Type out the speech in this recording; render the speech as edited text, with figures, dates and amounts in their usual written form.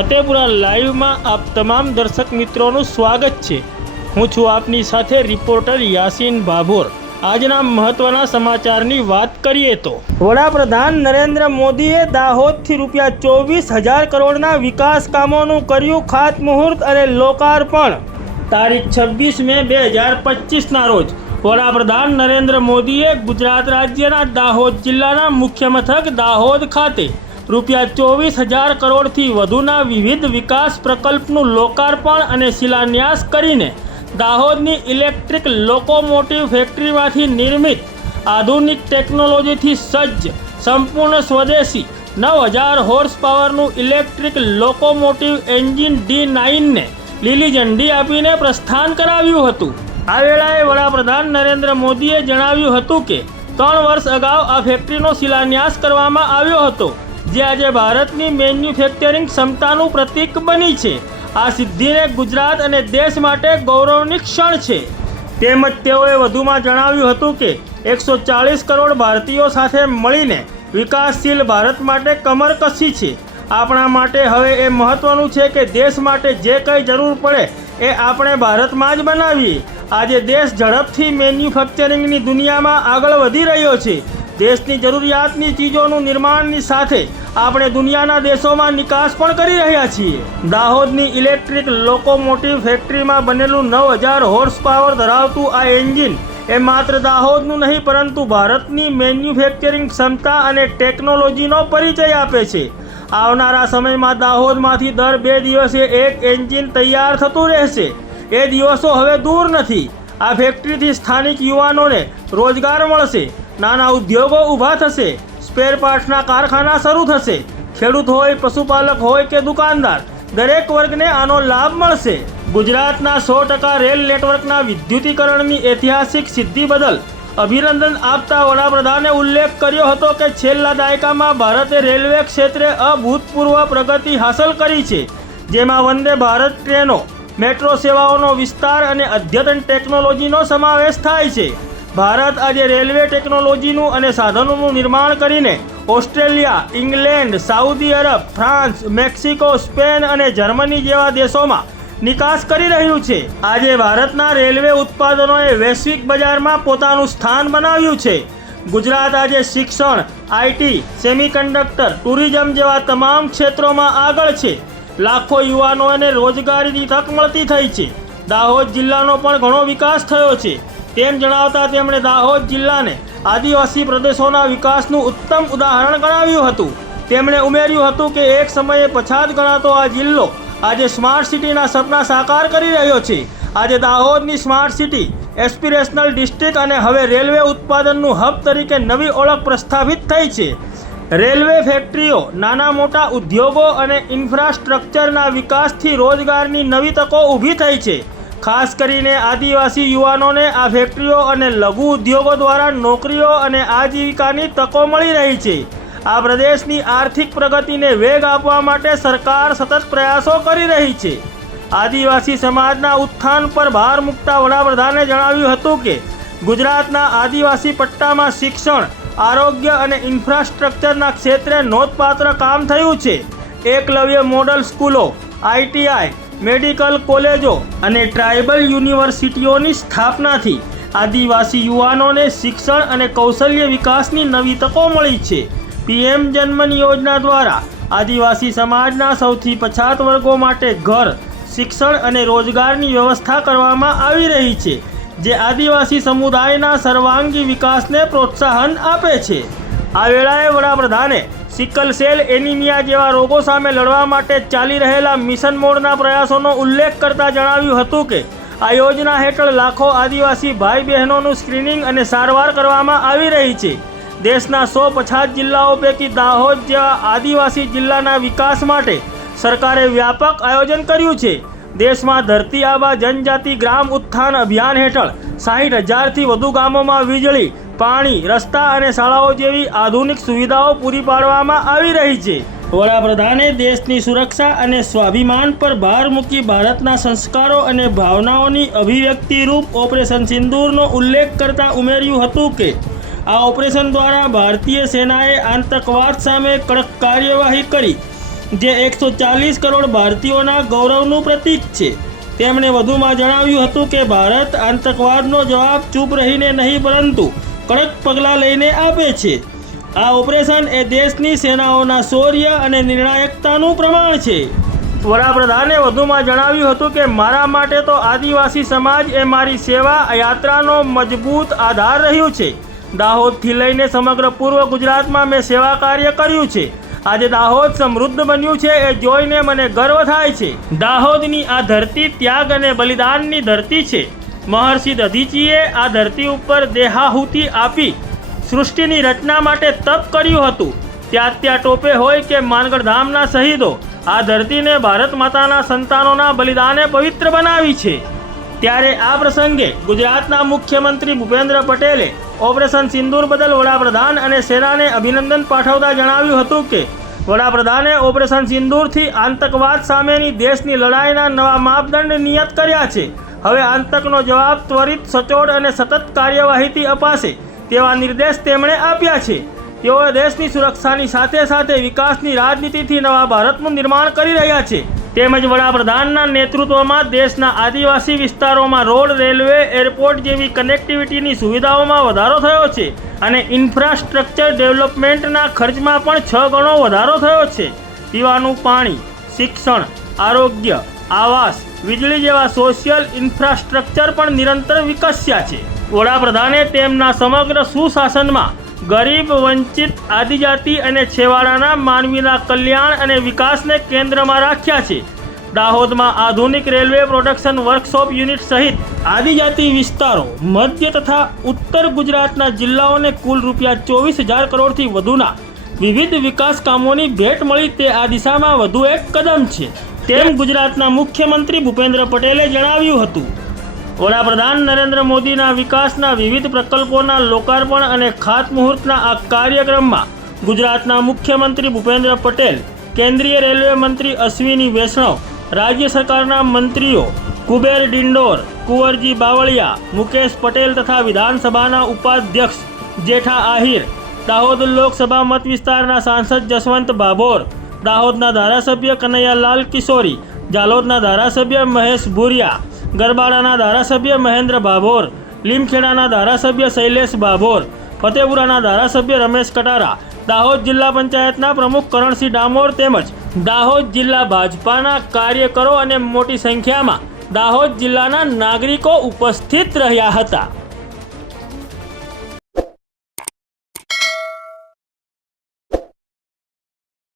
ફતેપુરા લાઈવમાં આપ તમામ દર્શક મિત્રોનું સ્વાગત છે। હું છું આપની સાથે રિપોર્ટર યાસીન ભાભોર। આજના મહત્વના સમાચારની વાત કરીએ તો વડાપ્રધાન નરેન્દ્ર મોદીએ દાહોદથી ₹24,000 કરોડના વિકાસ કામોનું કર્યું ખાતમુહૂર્ત અને લોકાર્પણ। તારીખ 26 મે 2025ના રોજ વડાપ્રધાન નરેન્દ્ર મોદીએ ગુજરાત રાજ્યના દાહોદ જિલ્લાના મુખ્ય મથક દાહોદ ખાતે ₹24,000 કરોડથી વધુના વિવિધ વિકાસ પ્રકલ્પનું લોકાર્પણ અને શિલાન્યાસ કરીને દાહોદની ઇલેક્ટ્રિક લોકોમોટિવ ફેક્ટરીમાંથી નિર્મિત આધુનિક ટેકનોલોજીથી સજ્જ સંપૂર્ણ સ્વદેશી 9,000 હોર્સ પાવરનું ઇલેક્ટ્રિક લોકોમોટિવ એન્જિન D9ને લીલી ઝંડી આપીને પ્રસ્થાન કરાવ્યું હતું। આ વેળાએ વડાપ્રધાન નરેન્દ્ર મોદીએ જણાવ્યું હતું કે 3 વર્ષ અગાઉ આ ફેક્ટરીનો શિલાન્યાસ કરવામાં આવ્યો હતો, જે આજે ભારતની મેન્યુફેક્ચરિંગ ક્ષમતાનું પ્રતીક બની છે। આ સિદ્ધિને ગુજરાત અને દેશ માટે ગૌરવની ક્ષણ છે। તેમજ તેઓએ વધુમાં જણાવ્યું હતું કે 140 કરોડ ભારતીયો સાથે મળીને વિકાસશીલ ભારત માટે કમર કસી છે। આપણા માટે હવે એ મહત્વનું છે કે દેશ માટે જે કંઈ જરૂર પડે એ આપણે ભારતમાં જ બનાવીએ। આજે દેશ ઝડપથી મેન્યુફેક્ચરિંગની દુનિયામાં આગળ વધી રહ્યો છે। દેશની જરૂરિયાતની ચીજોનું નિર્માણની સાથે આપણે દુનિયાના દેશોમાં નિકાસ પણ કરી રહ્યા છીએ। દાહોદની ઇલેક્ટ્રિક લોકોમોટિવ ફેક્ટરીમાં બનેલું 9,000 હોર્સ પાવર ધરાવતું આ એન્જિન એ માત્ર દાહોદનું નહીં પરંતુ ભારતની મેન્યુફેક્ચરિંગ ક્ષમતા અને ટેકનોલોજીનો પરિચય આપે છે। આવનારા સમયમાં દાહોદમાંથી દર 2 દિવસે એક એન્જિન તૈયાર થતું રહેશે। એ દિવસો હવે દૂર નથી। આ ફેક્ટરીથી સ્થાનિક યુવાનોને રોજગાર મળશે, નાના ઉદ્યોગો ઊભા થશે, સ્પેર પાર્ટ્સના કારખાના શરૂ થશે। ખેડૂત હોય, પશુપાલક હોય કે દુકાનદાર, દરેક વર્ગને આનો લાભ મળશે। ગુજરાતના 100% રેલ નેટવર્કના વિદ્યુતીકરણની ઐતિહાસિક સિદ્ધિ બદલ અભિનંદન આપતા વડાપ્રધાને ઉલ્લેખ કર્યો હતો કે છેલ્લા દાયકામાં ભારતે રેલવે ક્ષેત્રે અભૂતપૂર્વ પ્રગતિ હાંસલ કરી છે, જેમાં વંદે ભારત ટ્રેનો, મેટ્રો સેવાઓનો વિસ્તાર અને અદ્યતન ટેકનોલોજીનો સમાવેશ થાય છે। ભારત આજે રેલવે ટેકનોલોજીનું અને સાધનોનું નિર્માણ કરીને Australia, England, Saudi Arab, France, Mexico, Spain અને જર્મની જેવા દેશોમાં નિકાસ કરી રહ્યું છે। આજે ભારતના રેલવે ઉત્પાદનોએ વૈશ્વિક બજારમાં પોતાનું સ્થાન બનાવ્યું છે। ગુજરાત આજે શિક્ષણ, IT, સેમિકન્ડક્ટર, ટુરિઝમ જેવા તમામ ક્ષેત્રોમાં આગળ છે। લાખો યુવાનોને રોજગારીની તક મળતી થઈ છે। દાહોદ જિલ્લાનો પણ ઘણો વિકાસ થયો છે। તેમ જણાવતા તેમણે દાહોદ જિલ્લાને આદિવાસી પ્રદેશોના વિકાસનું ઉત્તમ ઉદાહરણ ગણાવ્યું હતું। તેમણે ઉમેર્યું હતું કે એક સમયે પછાત ગણાતો આ જિલ્લો આજે સ્માર્ટ સિટીના સપના સાકાર કરી રહ્યો છે। આજે દાહોદની સ્માર્ટ સિટી, એસ્પિરેશનલ ડિસ્ટ્રિક્ટ અને હવે રેલવે ઉત્પાદનનું હબ તરીકે નવી ઓળખ પ્રસ્થાપિત થઈ છે। રેલવે ફેક્ટરીઓ, નાના મોટા ઉદ્યોગો અને ઇન્ફ્રાસ્ટ્રક્ચરના વિકાસથી રોજગારની નવી તકો ઊભી થઈ છે। ખાસ કરીને આદિવાસી યુવાનોને આ ફેક્ટરીઓ અને લઘુ ઉદ્યોગો દ્વારા નોકરીઓ અને આજીવિકાની તકો મળી રહી છે। આ પ્રદેશની આર્થિક પ્રગતિને વેગ આપવા માટે સરકાર સતત પ્રયાસો કરી રહી છે। આદિવાસી સમાજના ઉત્થાન પર ભાર મૂકતા વડાપ્રધાને જણાવ્યું હતું કે ગુજરાતના આદિવાસી પટ્ટામાં શિક્ષણ, આરોગ્ય અને ઇન્ફ્રાસ્ટ્રક્ચરના ક્ષેત્રે નોંધપાત્ર કામ થયું છે। એકલવ્ય મોડલ સ્કૂલો, ITI, મેડિકલ કોલેજો અને ટ્રાઇબલ યુનિવર્સિટીઓની સ્થાપનાથી આદિવાસી યુવાનોને શિક્ષણ અને કૌશલ્ય વિકાસની નવી તકો મળી છે। PM જન્મન યોજના દ્વારા આદિવાસી સમાજના સૌથી પછાત વર્ગો માટે ઘર, શિક્ષણ અને રોજગારની વ્યવસ્થા કરવામાં આવી રહી છે, જે આદિવાસી સમુદાયના સર્વાંગી વિકાસને પ્રોત્સાહન આપે છે। આ વેળાએ વડાપ્રધાને સિકલ સેલ એનિમિયા જેવા રોગો સામે લડવા માટે ચાલી રહેલા મિશન મોડના પ્રયાસોનો ઉલ્લેખ કરતા જણાવ્યું હતું કે આ યોજના હેઠળ લાખો આદિવાસી ભાઈ બહેનોનું સ્ક્રીનિંગ અને સારવાર કરવામાં આવી રહી છે। દેશના 100 પછાત જિલ્લાઓ પૈકી દાહોદ જેવા આદિવાસી જિલ્લાના વિકાસ માટે સરકારે વ્યાપક આયોજન કર્યું છે। દેશમાં ધરતી આબા જનજાતિ ગ્રામ ઉત્થાન અભિયાન હેઠળ 60,000થી વધુ ગામોમાં વીજળી, પાણી, રસ્તા અને શાળાઓ જેવી આધુનિક સુવિધાઓ પૂરી પાડવામાં આવી રહી છે। વડાપ્રધાને દેશની સુરક્ષા અને સ્વાભિમાન પર ભાર મૂકી ભારતના સંસ્કારો અને ભાવનાઓની અભિવ્યક્તિ રૂપ ઓપરેશન સિંદૂરનો ઉલ્લેખ કરતા ઉમેર્યું હતું કે આ ઓપરેશન દ્વારા ભારતીય સેનાએ આતંકવાદ સામે કડક કાર્યવાહી કરી જે 140 કરોડ ભારતીયોના ગૌરવનું પ્રતીક છે. તેમણે વધુમાં જણાવ્યું હતું કે ભારત આતંકવાદનો જવાબ ચૂપ રહીને નહીં પરંતુ કડક પગલાં લઈને આપે છે. આ ઓપરેશન એ દેશની સેનાઓના શૌર્ય અને નિર્ણાયકતાનું પ્રમાણ છે. વડાપ્રધાને વધુમાં જણાવ્યું હતું કે મારા માટે તો આદિવાસી સમાજ એ મારી સેવા યાત્રાનો મજબૂત આધાર રહ્યું છે. દાહોદથી લઈને સમગ્ર પૂર્વ ગુજરાતમાં મેં સેવા કાર્ય કર્યું છે. આજે દાહોદ સમૃદ્ધ બન્યું છે એ જોઈને મને ગર્વ થાય છે. દાહોદની આ ધરતી ત્યાગ અને બલિદાનની ધરતી છે. મહર્ષિ દધીચીએ આ ધરતી ઉપર દેહાહુતિ આપી સૃષ્ટિની રચના માટે તપ કર્યું હતું. ત્યાં ટોપે હોય કે માનગઢ ધામના શહીદો, આ ધરતીને ભારત માતાના સંતાનોના બલિદાને પવિત્ર બનાવી છે. ત્યારે આ પ્રસંગે ગુજરાતના મુખ્યમંત્રી ભૂપેન્દ્ર પટેલે ઓપરેશન સિંદૂર બદલ વડાપ્રધાન અને સેનાને અભિનંદન પાઠવતા જણાવ્યું હતું કે વડાપ્રધાને ઓપરેશન સિંદૂરથી આતંકવાદ સામેની દેશની લડાઈના નવા માપદંડ નિયત કર્યા છે. હવે આતંકનો જવાબ ત્વરિત, સચોટ અને સતત કાર્યવાહીથી અપાશે તેવા નિર્દેશ તેમણે આપ્યા છે. તેઓ દેશની સુરક્ષાની સાથે સાથે વિકાસની રાજનીતિથી નવા ભારતનું નિર્માણ કરી રહ્યા છે. તેમજ વડાપ્રધાનના નેતૃત્વમાં દેશના આદિવાસી વિસ્તારોમાં રોડ, રેલવે, એરપોર્ટ જેવી કનેક્ટિવિટીની સુવિધાઓમાં વધારો થયો છે અને ઇન્ફ્રાસ્ટ્રક્ચર ડેવલપમેન્ટના ખર્ચમાં પણ 6 ગણો વધારો થયો છે. પીવાનું પાણી, શિક્ષણ, આરોગ્ય, આવાસ, વીજળી જેવા સોશિયલ ઇન્ફ્રાસ્ટ્રક્ચર પણ નિરંતર વિકસ્યા છે. વડાપ્રધાને તેમના સમગ્ર સુશાસનમાં ગરીબ, વંચિત, આદિજાતિ અને છેવાડાના માનવીના કલ્યાણ અને વિકાસને કેન્દ્રમાં રાખ્યા છે. દાહોદમાં આધુનિક રેલવે પ્રોડક્શન વર્કશોપ યુનિટ સહિત આદિજાતિ વિસ્તારો, મધ્ય તથા ઉત્તર ગુજરાતના જિલ્લાઓને કુલ ₹24,000 કરોડથી વધુના વિવિધ વિકાસ કામોની ભેટ મળી તે આ દિશામાં વધુ એક કદમ છે, તેમ ગુજરાતના મુખ્યમંત્રી ભૂપેન્દ્ર પટેલે જણાવ્યું હતું. વડાપ્રધાન નરેન્દ્ર મોદીના વિકાસના વિવિધ પ્રકલ્પોના લોકાર્પણ અને ખાતમુહૂર્તના આ કાર્યક્રમમાં ગુજરાતના મુખ્યમંત્રી ભૂપેન્દ્ર પટેલ, કેન્દ્રીય રેલવે મંત્રી અશ્વિની વૈષ્ણવ, રાજ્ય સરકારના મંત્રીઓ કુબેર ડિંડોર, કુંવરજી બાવળિયા, મુકેશ પટેલ તથા વિધાનસભાના ઉપાધ્યક્ષ જેઠા આહિર, દાહોદ લોકસભા મત વિસ્તારના સાંસદ જસવંત ભાભોર, દાહોદના ધારાસભ્ય કનૈયાલાલ કિશોરી, જાલોદના ધારાસભ્ય મહેશ ભુરિયા, ગરબાડાના ધારાસભ્ય મહેન્દ્ર ભાભોર, લીમખેડાના ધારાસભ્ય શૈલેષ ભાભોર, ફતેપુરાના ધારાસભ્ય રમેશ કટારા, દાહોદ જિલ્લા પંચાયતના પ્રમુખ કરણસિંહ ડામોર તેમજ દાહોદ જિલ્લા ભાજપાના કાર્યકરો અને મોટી સંખ્યામાં દાહોદ જિલ્લાના નાગરિકો ઉપસ્થિત રહ્યા હતા.